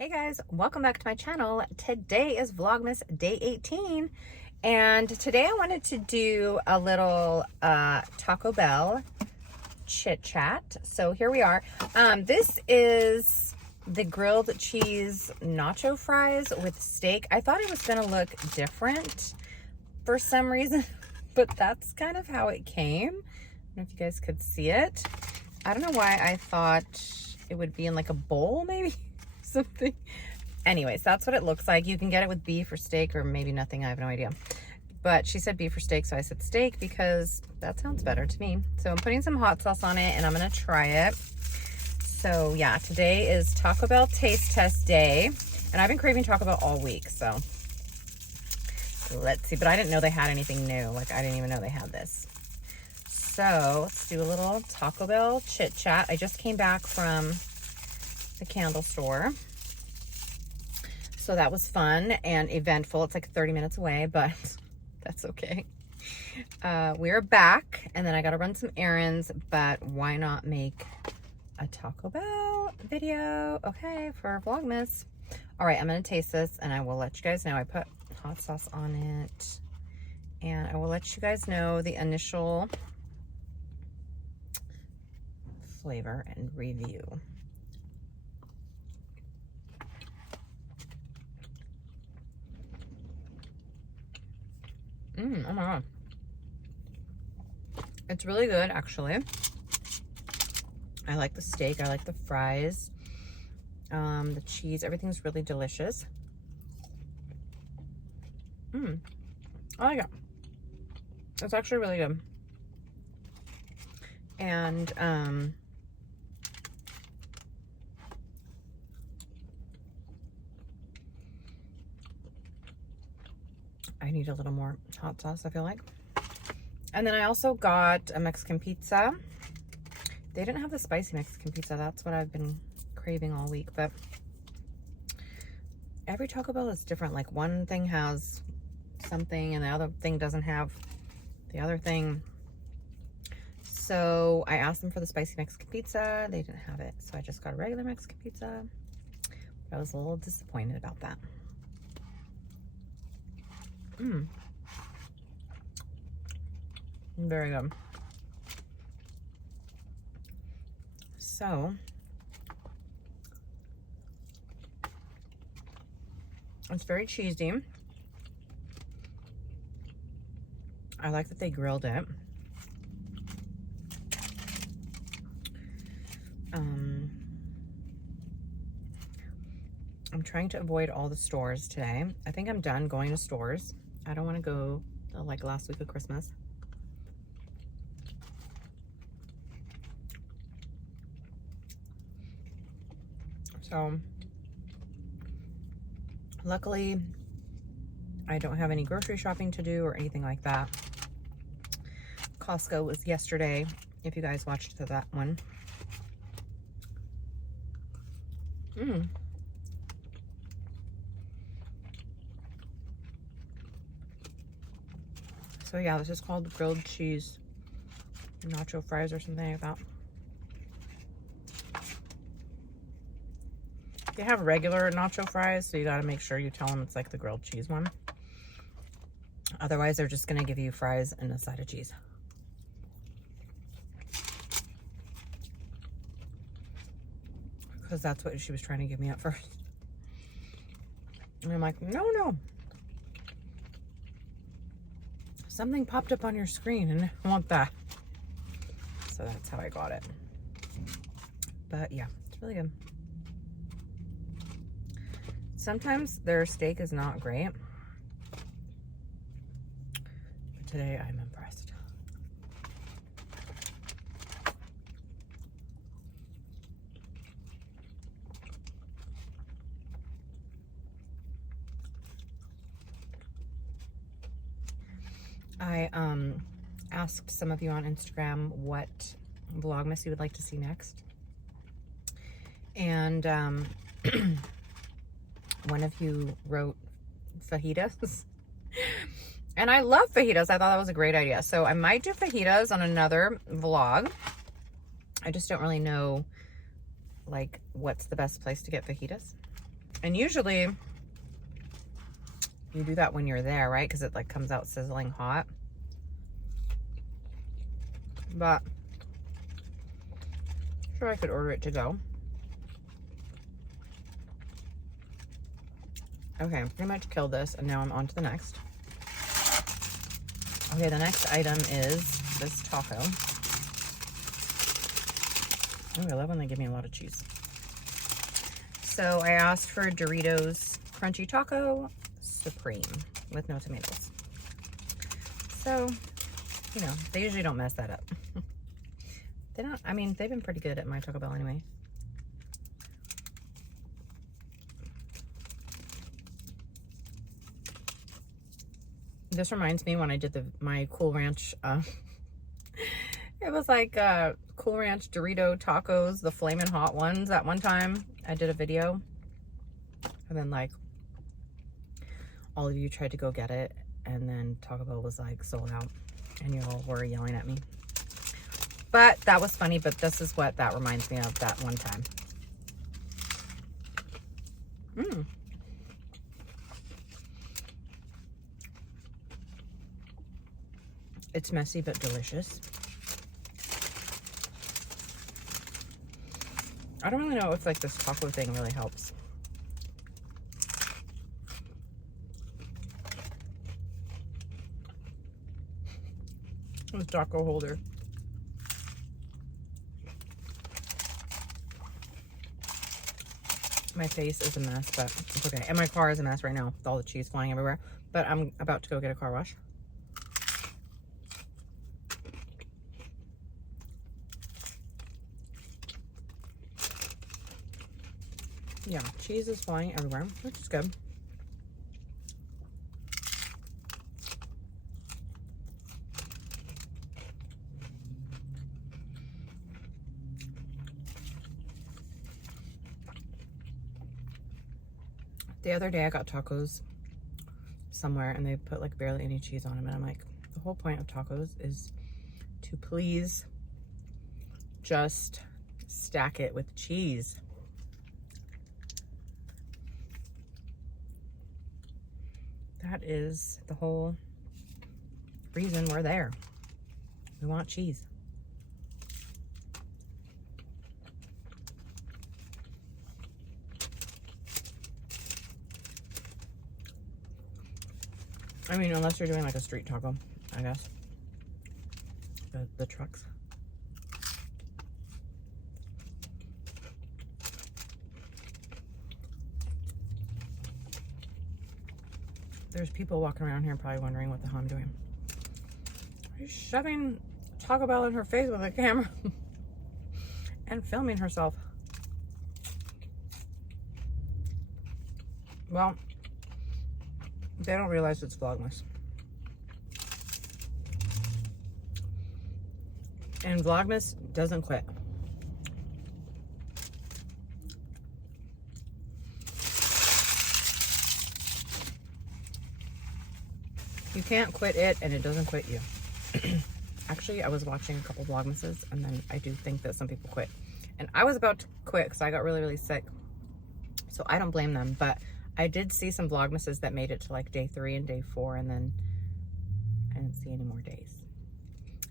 Hey guys, welcome back to my channel. Today is Vlogmas day 18 and today I wanted to do a little Taco Bell chit chat. So here we are. This is the grilled cheese nacho fries with steak. I thought it was gonna look different for some reason, but that's kind of how it came. I don't know if you guys could see it. I don't know why I thought it would be in like a bowl maybe. Something. Anyways, that's what it looks like. You can get it with beef or steak or maybe nothing. I have no idea. But she said beef or steak, so I said steak because that sounds better to me. So I'm putting some hot sauce on it and I'm going to try it. So yeah, today is Taco Bell taste test day. And I've been craving Taco Bell all week. So let's see. But I didn't know they had anything new. Like I didn't even know they had this. So let's do a little Taco Bell chit chat. I just came back from the candle store, so that was fun and eventful. It's like 30 minutes away, but that's okay. We're back, and then I gotta run some errands, but why not make a Taco Bell video, okay, for Vlogmas. All right, I'm gonna taste this and I will let you guys know. I put hot sauce on it, and I will let you guys know the initial flavor and review. Oh my god. It's really good, actually. I like the steak. I like the fries. The cheese. Everything's really delicious. I like it. It's actually really good. And, I need a little more hot sauce, I feel like. And then I also got a Mexican pizza. They didn't have the spicy Mexican pizza. That's what I've been craving all week. But every Taco Bell is different. Like one thing has something and the other thing doesn't have the other thing. So I asked them for the spicy Mexican pizza. They didn't have it. So I just got a regular Mexican pizza. I was a little disappointed about that. Very good. So it's very cheesy. I like that they grilled it. I'm trying to avoid all the stores today. I think I'm done going to stores. I don't want to go like last week of Christmas. So luckily I don't have any grocery shopping to do or anything like that. Costco was yesterday, if you guys watched that one. So yeah, this is called grilled cheese nacho fries or something like that. They have regular nacho fries, so you gotta make sure you tell them it's like the grilled cheese one. Otherwise, they're just gonna give you fries and a side of cheese. Because that's what she was trying to give me at first. And I'm like, no. Something popped up on your screen and I want that. So that's how I got it. But yeah, it's really good. Sometimes their steak is not great. But today I'm impressed. I asked some of you on Instagram what Vlogmas you would like to see next. And one of you wrote fajitas. And I love fajitas. I thought that was a great idea. So I might do fajitas on another vlog. I just don't really know like what's the best place to get fajitas. And usually you do that when you're there, right? Because it like comes out sizzling hot. But sure, I could order it to go. Okay, pretty much killed this, and now I'm on to the next. Okay, the next item is this taco. Oh, I love when they give me a lot of cheese. So I asked for Doritos Crunchy Taco Supreme with no tomatoes. So, you know, they usually don't mess that up. They don't, I mean, they've been pretty good at my Taco Bell anyway. This reminds me when I did my Cool Ranch, it was like Cool Ranch Dorito tacos, the flaming hot ones. At one time I did a video, and then like all of you tried to go get it, and then Taco Bell was like sold out, and you all were yelling at me. But that was funny, but this is what that reminds me of, that one time. It's messy but delicious. I don't really know if like this taco thing really helps. This taco holder. My face is a mess, but it's okay. And my car is a mess right now with all the cheese flying everywhere. But I'm about to go get a car wash. Yeah, cheese is flying everywhere, which is good. The other day I got tacos somewhere and they put like barely any cheese on them, and I'm like, the whole point of tacos is to please just stack it with cheese. That is the whole reason we're there. We want cheese. I mean, unless you're doing like a street taco, I guess. The trucks. There's people walking around here probably wondering what the hell I'm doing. She's shoving Taco Bell in her face with a camera and filming herself. Well, they don't realize it's Vlogmas. And Vlogmas doesn't quit. You can't quit it, and it doesn't quit you. Actually, I was watching a couple Vlogmases, and then I do think that some people quit. And I was about to quit because I got really, really sick. So I don't blame them. But I did see some Vlogmases that made it to like day 3 and day 4, and then I didn't see any more days.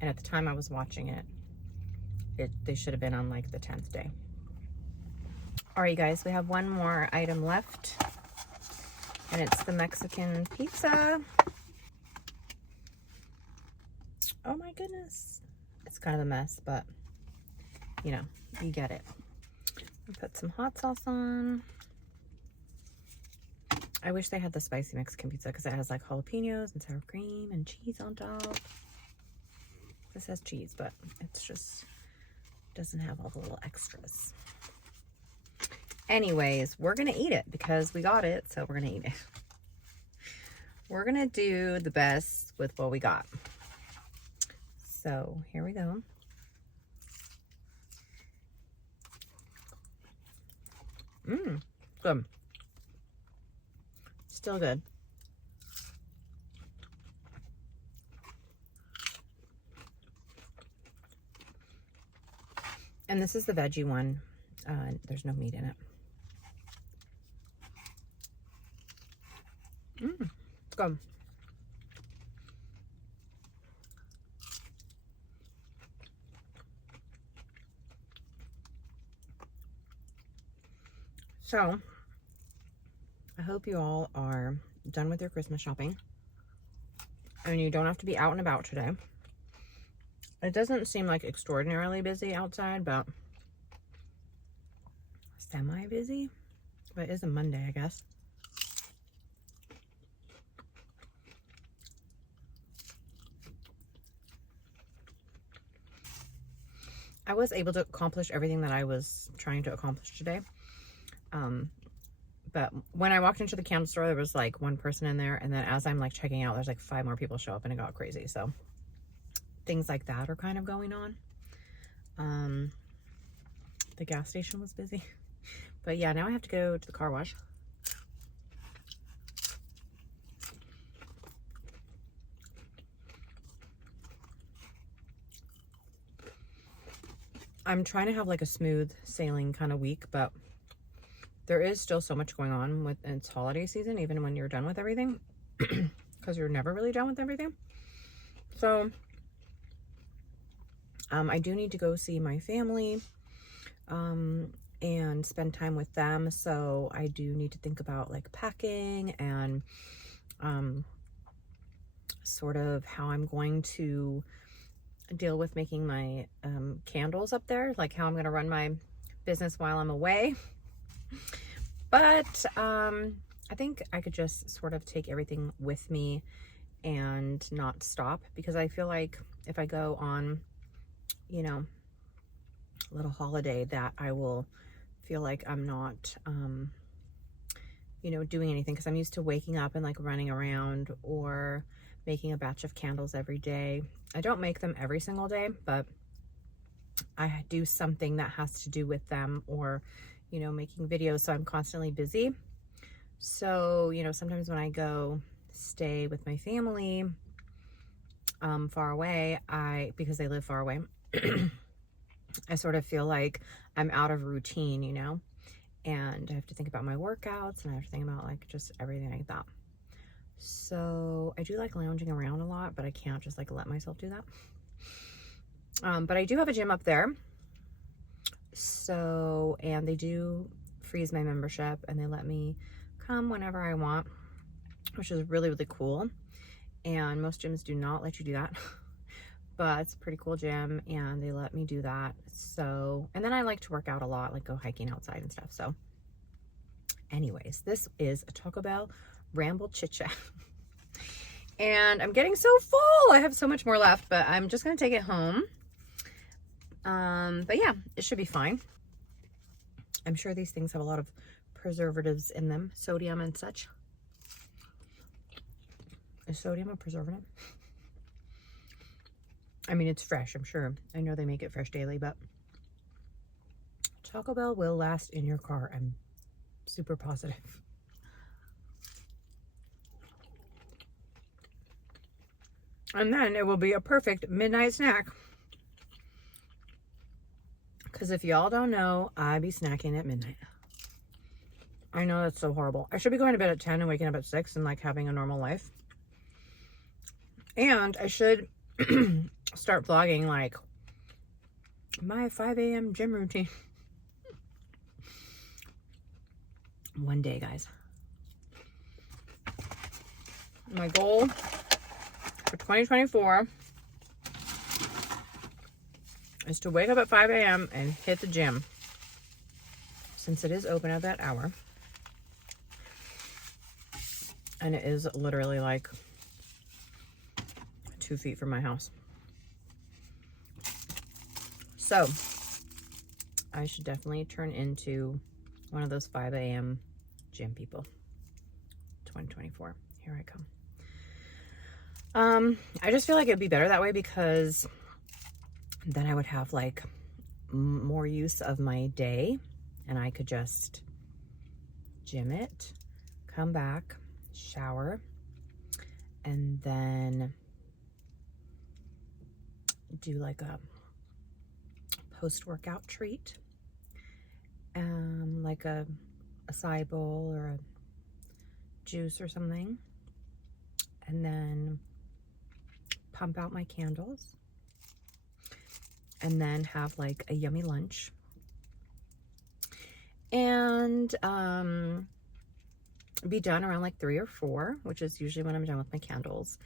And at the time I was watching it, they should have been on like the 10th day. All right, guys, we have one more item left, and it's the Mexican pizza. Oh my goodness. It's kind of a mess, but you know, you get it. I'll put some hot sauce on. I wish they had the spicy Mexican pizza because it has like jalapenos and sour cream and cheese on top. This has cheese, but it's just doesn't have all the little extras. Anyways, we're gonna eat it because we got it, so we're gonna eat it. We're gonna do the best with what we got. So here we go. Good. Still good. And this is the veggie one. There's no meat in it. It's good. So, I hope you all are done with your Christmas shopping. And you don't have to be out and about today. It doesn't seem like extraordinarily busy outside, but semi-busy. But it is a Monday, I guess. I was able to accomplish everything that I was trying to accomplish today. But when I walked into the candle store, there was like one person in there. And then as I'm like checking out, there's like 5 more people show up and it got crazy. So things like that are kind of going on. The gas station was busy. But yeah, now I have to go to the car wash. I'm trying to have like a smooth sailing kind of week, but there is still so much going on with it's holiday season, even when you're done with everything, because you're never really done with everything. So I do need to go see my family and spend time with them. So I do need to think about like packing and sort of how I'm going to deal with making my candles up there, like how I'm going to run my business while I'm away. But I think I could just sort of take everything with me and not stop, because I feel like if I go on, you know, a little holiday, that I will feel like I'm not, you know, doing anything, because I'm used to waking up and like running around or making a batch of candles every day. I don't make them every single day, but I do something that has to do with them, or, you know, making videos. So I'm constantly busy. So, you know, sometimes when I go stay with my family far away, because they live far away, I sort of feel like I'm out of routine, you know, and I have to think about my workouts, and I have to think about like just everything like that. So I do like lounging around a lot, but I can't just like let myself do that. But I do have a gym up there. So, and they do freeze my membership, and they let me come whenever I want, which is really, really cool. And most gyms do not let you do that. But it's a pretty cool gym, and they let me do that. So, and then I like to work out a lot, like go hiking outside and stuff. So anyways, this is a Taco Bell ramble chit chat. And I'm getting so full. I have so much more left, but I'm just going to take it home. But yeah, it should be fine. I'm sure these things have a lot of preservatives in them, sodium and such. Is sodium a preservative? I mean, it's fresh, I'm sure. I know they make it fresh daily, but Taco Bell will last in your car. I'm super positive. And then it will be a perfect midnight snack. Because if y'all don't know, I be snacking at midnight. I know that's so horrible. I should be going to bed at 10 and waking up at 6 and like having a normal life. And I should start vlogging like my 5 a.m. gym routine. One day, guys. My goal for 2024 is to wake up at 5 a.m. and hit the gym, since it is open at that hour. And it is literally like 2 feet from my house. So I should definitely turn into one of those 5 a.m. gym people. 2024, here I come. I just feel like it'd be better that way, because then I would have like more use of my day, and I could just gym it, come back, shower, and then do like a post-workout treat, like a acai bowl or a juice or something, and then pump out my candles, and then have like a yummy lunch. And be done around like 3 or 4, which is usually when I'm done with my candles.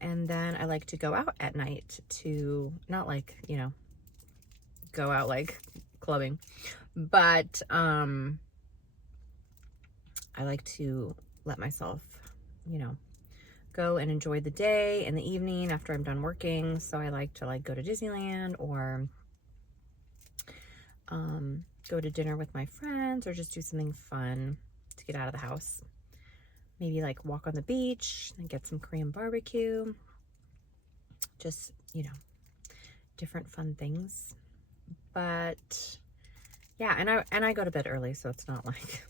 And then I like to go out at night to, not like, you know, go out like clubbing, but I like to let myself, you know, go and enjoy the day in the evening after I'm done working. So I like to like go to Disneyland, or go to dinner with my friends, or just do something fun to get out of the house. Maybe like walk on the beach and get some Korean barbecue. Just, you know, different fun things. But yeah, and I go to bed early, so it's not like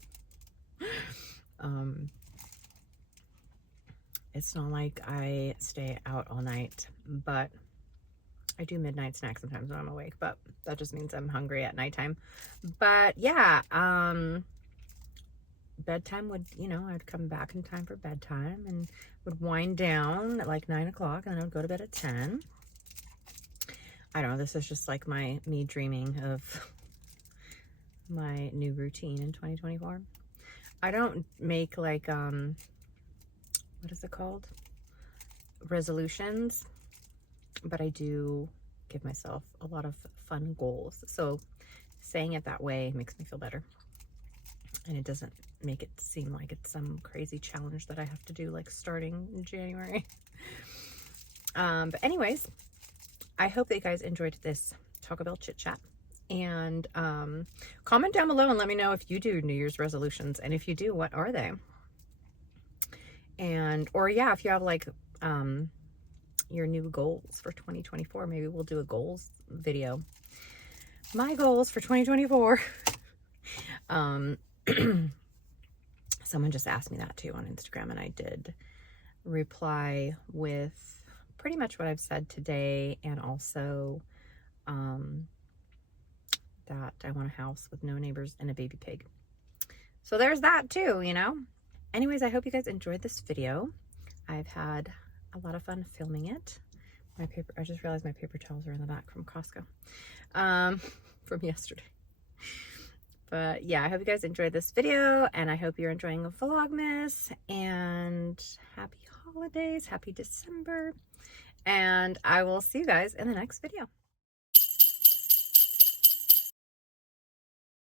it's not like I stay out all night, but I do midnight snacks sometimes when I'm awake, but that just means I'm hungry at nighttime. But yeah, bedtime would, you know, I'd come back in time for bedtime and would wind down at like 9 o'clock, and then I would go to bed at 10. I don't know, this is just like me dreaming of my new routine in 2024. I don't make like, what is it called? Resolutions, but I do give myself a lot of fun goals. So saying it that way makes me feel better. And it doesn't make it seem like it's some crazy challenge that I have to do like starting in January. But anyways, I hope that you guys enjoyed this Taco Bell chit chat. And comment down below and let me know if you do New Year's resolutions. And if you do, what are they? And, or yeah, if you have like your new goals for 2024, maybe we'll do a goals video. My goals for 2024. Someone just asked me that too on Instagram, and I did reply with pretty much what I've said today, and also that I want a house with no neighbors and a baby pig. So there's that too, you know. Anyways, I hope you guys enjoyed this video. I've had a lot of fun filming it. I just realized my paper towels are in the back from Costco from yesterday. But yeah, I hope you guys enjoyed this video, and I hope you're enjoying Vlogmas, and happy holidays, happy December, and I will see you guys in the next video.